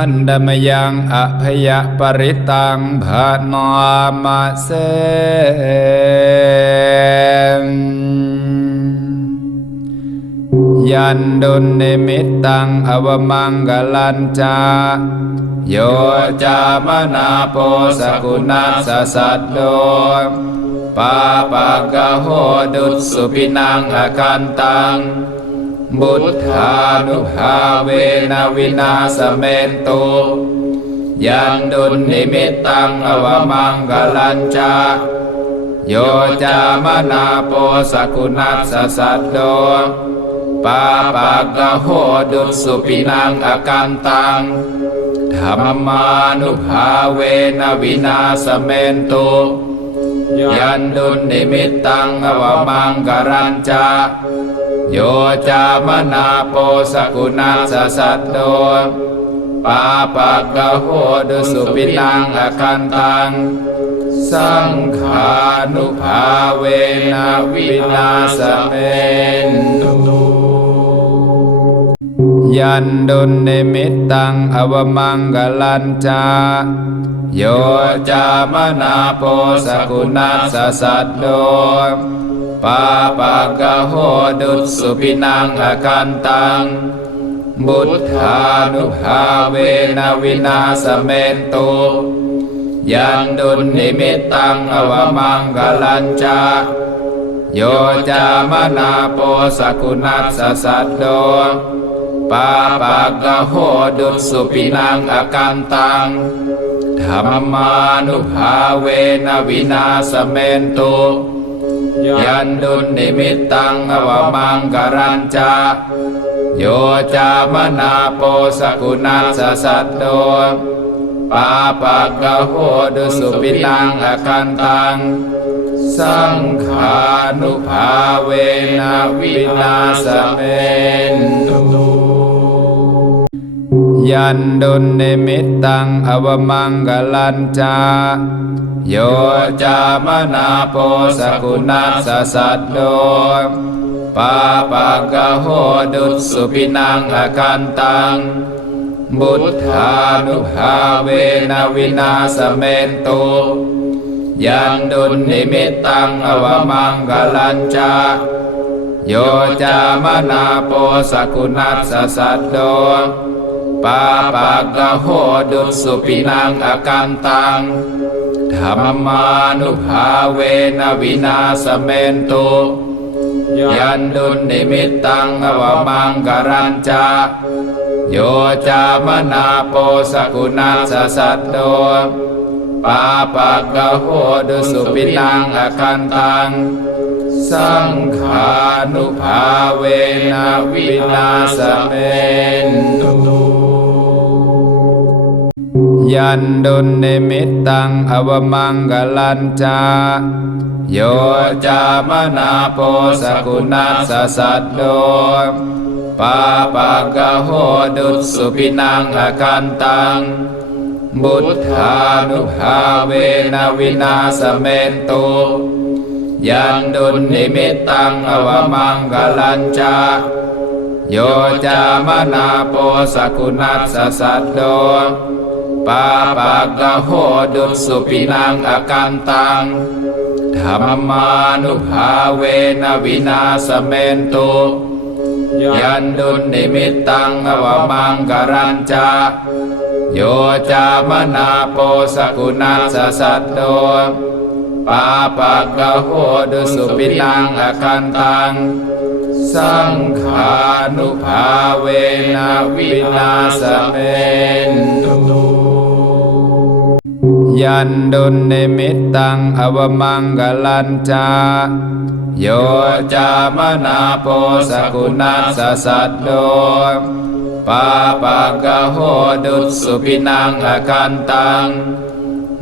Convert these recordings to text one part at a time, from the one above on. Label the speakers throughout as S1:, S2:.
S1: หันดมยังอภยปริตังภานามเสงยันดุลนิมิตตังอวมังกลัญจาโยจามนาโปสกุณัสสะสัตโดปาปะกะโหดุสุปินังอกันตัง บุทธานุภาเวนะ วินาสเมนตุยันดุลนิมิตตังอวมังกลัญจาโยจามนาโปสกุณัสสะสัตโดปาปะกะโหดุสสุปินังอกันตังธรรมานุภาเวนะวินาสเมนตุยันดุลนิมิตตังอวมังกรัญจา โยจามนาโปสกุณัสสะสัตโดปาปะกะโหดุสุปินังอกันตัง สังขานุภาเวนะวินาสเมนตุยันดุลนิมิตตังอวมังกลัญจาโยจามนาโปสกุณัสสะสัตโด ปาปะกะโหดุสุปินังอกันตัง บุทธานุภาเวนวินาสเมนตุยังดุลนิมิตตังอวมังกลัญจาโยจามนาโปสกุณัสสะสัตโดปาปะกะโหดุสุปินังอกันตังธรรมานุภาเวนวินาสเมนตุ ยันดุนิมิตตังอวมังกรัญจาโยจามนาโปสกุณัสสะสัตโดปาปะกะโหดุสุปินังอกันตัง สังขานุภาเวนะวินาสเมนตุยันดุนิมิตตังอวมังกลัญจา โยจามนาโปสกุณัสสะสัตโดปาปะกะโหดุสุปินังอกันตัง บุทธานุภาเวนวินาสเมนตุยังดุลนิมิตตังอวมังกลัญจาโยจามนาโปสกุณัสสะสัตโดปาปะกะโหดุสุปินังอกันตัง ธรรมานุภาเวนะ วินาสเมนตุ ยันดุนิมิตตังอวมังกรัญจาโยจามนาโปสกุณัสสะสัตโดปาปะกะโหดุสุปินังอกันตัง สังขานุภาเวนะวินาสเมนตุ ยันดุลนิมิตตังอวมังกลัญจาโยจามนาโปสกุณัสสะสัตโดปาปะกะโหดุสุปินังอกันตังบุทธานุภาเวนะวินาสเมนตุยังดุลนิมิตตังอวมังกลัญจาโยจามนาโปสกุณัสสะสัตโด ปาปะกะโหดุสุปินังอากันตังธรรมานุภาเวนะ วินาสเมนตุยันดุนิมิตตังอวมังกรัญจาโยจามนาโปสกุณัสสะสัตโดปาปะกะโหดุสุปินังอากันตัง สังขานุภาเวนะวินาสเมนตุยันดุลนิมิตตังอวมังกลัญจาโยจามนาโปสกุณัสสะสัตโดปาปะกะโหดุสุปินังอกันตัง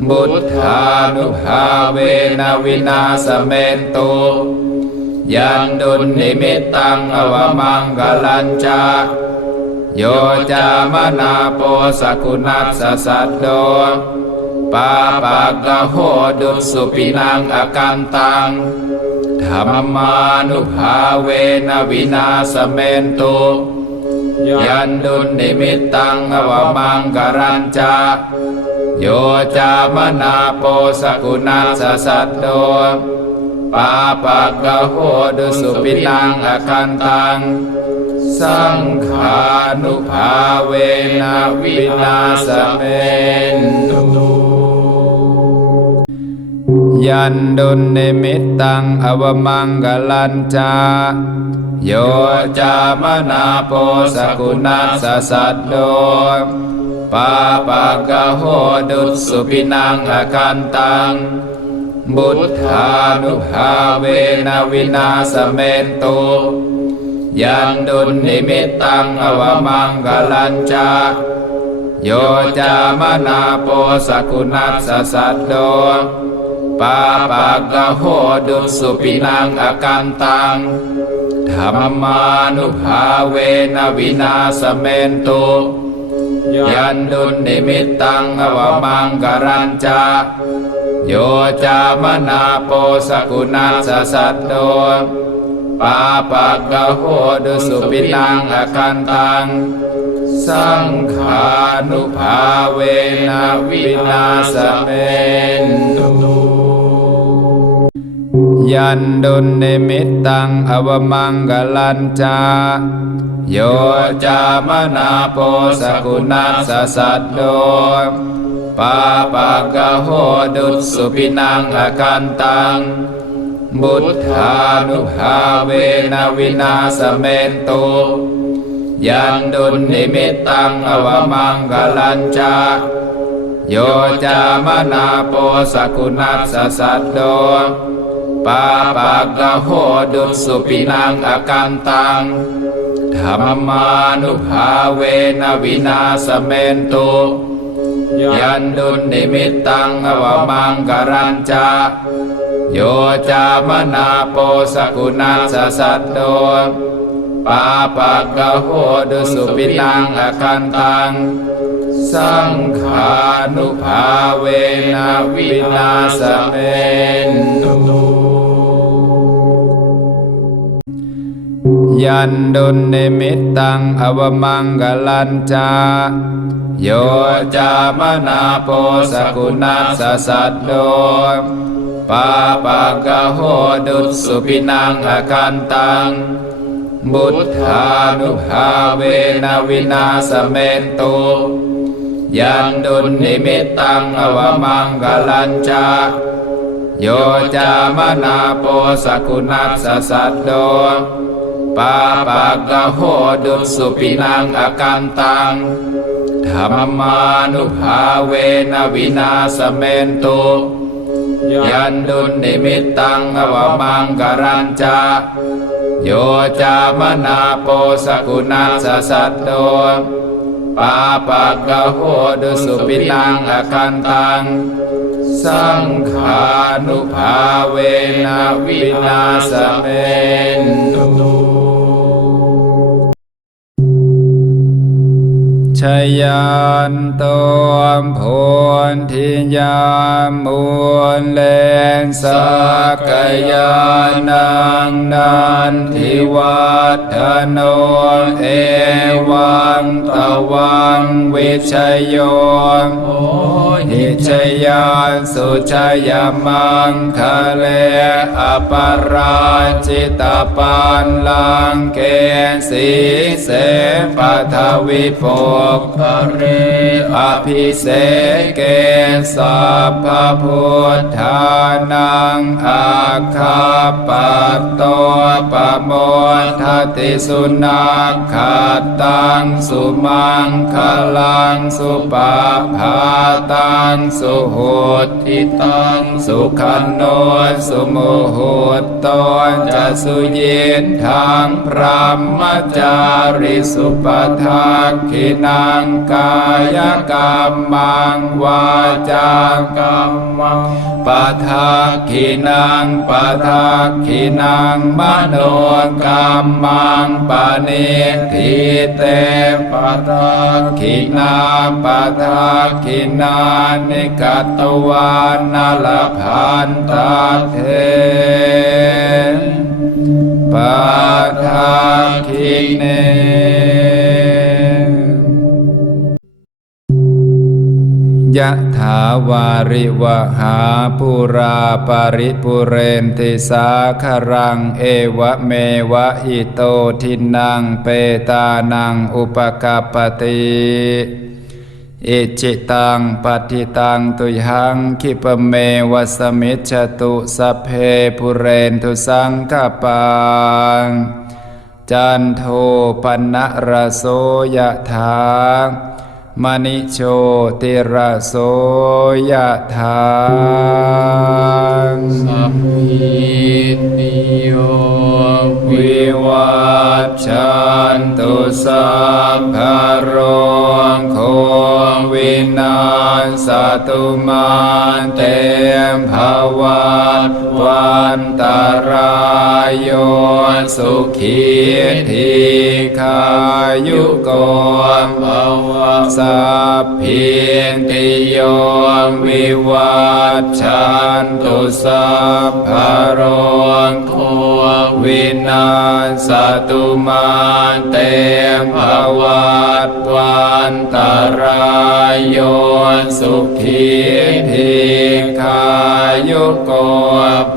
S1: บุทธานุภาเวนะวินาสเมนตุ ยังดุลนิมิตตังอวมังกลัญจาโยจามนาโปสกุณัสสะสัตโดปาปะกะโหดุสุปินังอกันตังธรรมานุภาเวนวินาสเมนตุยันดุนิมิตตังอวมังกรัญจาโยจามนาโปสกุณาสสัตโต ปาปะกะโหดุสุปินังอคันตัง สังขานุภาเวนะวินาสเมนตุยันดุลนิมิตตังอวมังกลัญจาโยจามนาโปสกุณาสสัตโตปาปะกะโหดุสุปินังอคันตัง บุทธานุภาเวนะ วินาสเมนตุยังดุลนิมิตตังอวมังกลัญจาโยจามนาโปสกุณัสสสัตโตปาปะกะโหดุสุปินังอกันตังธรรมานุภาเวนะวินาสเมนตุยันดุนิมิตตังอวมังกรัญจา โยจามนาโปสกุณาสสัตโตปาปะกะโหดุสุปินังอคันตัง สังขานุภาเวนะวินาสเมนตุยันดุลนิมิตตังอวมังกลัญจาโยจามนาโปสกุณาสสัตโต ปาปะกะโหดุสุปินังอกันตังบุทธานุภาเวนะ วินาสเมนตุยังดุลนิมิตตังอวมังกลัญจาโยจามนาโปสกุณัสสสัตโตปาปะกะโหดุสุปินังอกันตังธรรมานุภาเวนะวินาสเมนตุ ยันดุลนิมิตตังอวมังกรัญจาโยจามนาโปสกุณัสสสัตโตปาปะกะโหดุสุปินังอคันตัง สังขานุภาเวนะวินาสเมนตุยันดุลนิมิตตังอวมังกลัญจา โยจามนาโปสกุณาสสัตโตปาปะกะโหดุสุปินังอคันตัง บุทธานุภาเวนะวินาสเมนตุ ยังดุลนิมิตตังอวมังกลัญจาโยจามนาโปสกุณัสสัตโตปาปะกะโหดุสุปินังอกันตัง ธรรมานุภาเวนะ วินาสเมนตุยันดุนิมิตตังอวมังกรัญจาโยจามนาโปสกุณัสสสัตโตปาปะกะโหดุสุปินังอคันตัง สังขานุภาเวนะวินาสเมนตุ ชยันตัวโพนทิยามมูลเลนสักยานังนันทิวัฒโนเอวังตวังวิชยโยหิชยานสุชยมังคะเลอปราจิตาปันลังเกสีเสปัทวิภพคะเรอภิเสเกสัพพพุทธานังอาคาปัตโตปโมทติสุนักขัดตังสุมังคลังสุปาภาตังสุโหติตังสุขันโนสุโมโหตตนจะสุเยนทางพระมจาริสุปทักขินัังกายกรรมังวาจากรรมังปทักขินังปทักขินังมโนกรรมังปณิทิเตปทักขินาปทักขินานิกัตวานาลพันตาเทปทักขิเน ยะถาวาริวหาปุราปาริปุเรนติสาคารัง เอวะเมวะอิโตทินังเปตานังอุปกาปติอิจิตังปฏิตังตุยหังคิปเมวะสมิจฉตุสัพเพปุเรนทุสังกปปังจันโทปนะระโสยะถา มณิโชติระโสยะถา
S2: สัพพิติโย
S1: วิวัชชันตุสัพพโรโควินาศตุมันเตมภวัตวันตารายโยสุขีทีขายุโกภวะสัพพิติโยวิวัชชันตุสัพพโรโควินาศตุมาเตมภวัตวันตารายโยสุขีทีขายุโก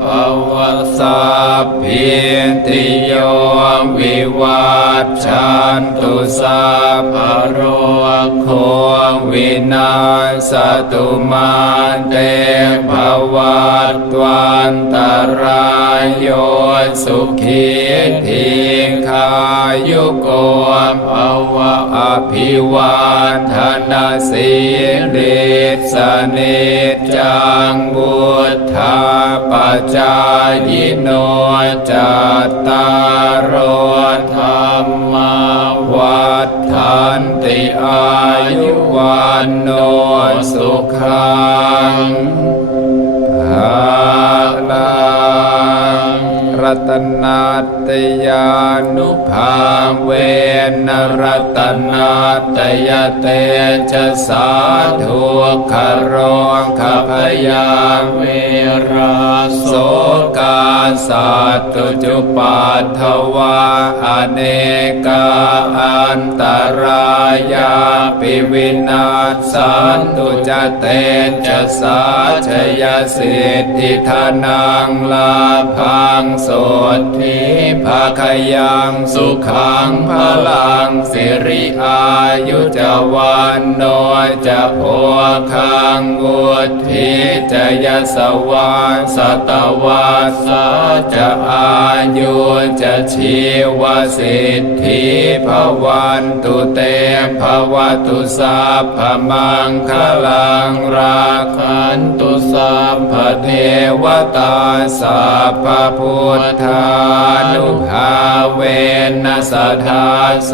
S1: ภวสัพพิติโยวิวัชชันตุสัพพโรโควินาศตุมาเตภวัตวันตารายโยสุขีทีขายุโกภวะอภิวันธนาสีลิสเนจังบุทธาปจายโนจัตตารโอธรรมวัฏทันติอายุวันโนสุขัง ตนาตยานุภาเวนรัตนาตยเตจะสาธุคารองขพยาเวราโสกาสัตตุจุปัทวาอเนกาอันตรายาปิวินาสันตุจเตจะสาชยสิทธิธนังลาพังโสทิภาคยังสุขังพลังสิริอายุจวันโนจะโพคังวุธิจะยสวาสตวาสาจะอายุจะชีวสิทธิภวันตุเตมภวตุสัพพมังคลังราคันตุสัพพเทวตาสัพพพุทธานุภาเวนัสธาโส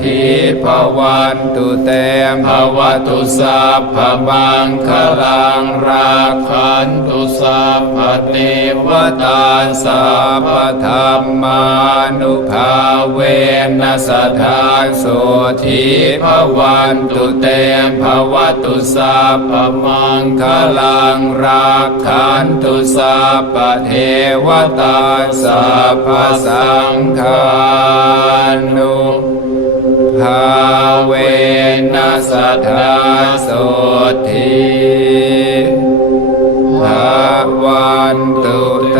S1: ทิภวันตุเตมภวตุสัพพมังคลังราคันตุสัพพเทวตาสัพพธรรมานุภาเวนัสธาโสทิภวันตุเตมภวตุสัพพมังคลังราคันตุสัพพเทวตาสัพพสังฆานุภาเวนัสทธาโสทิภาวันตุเต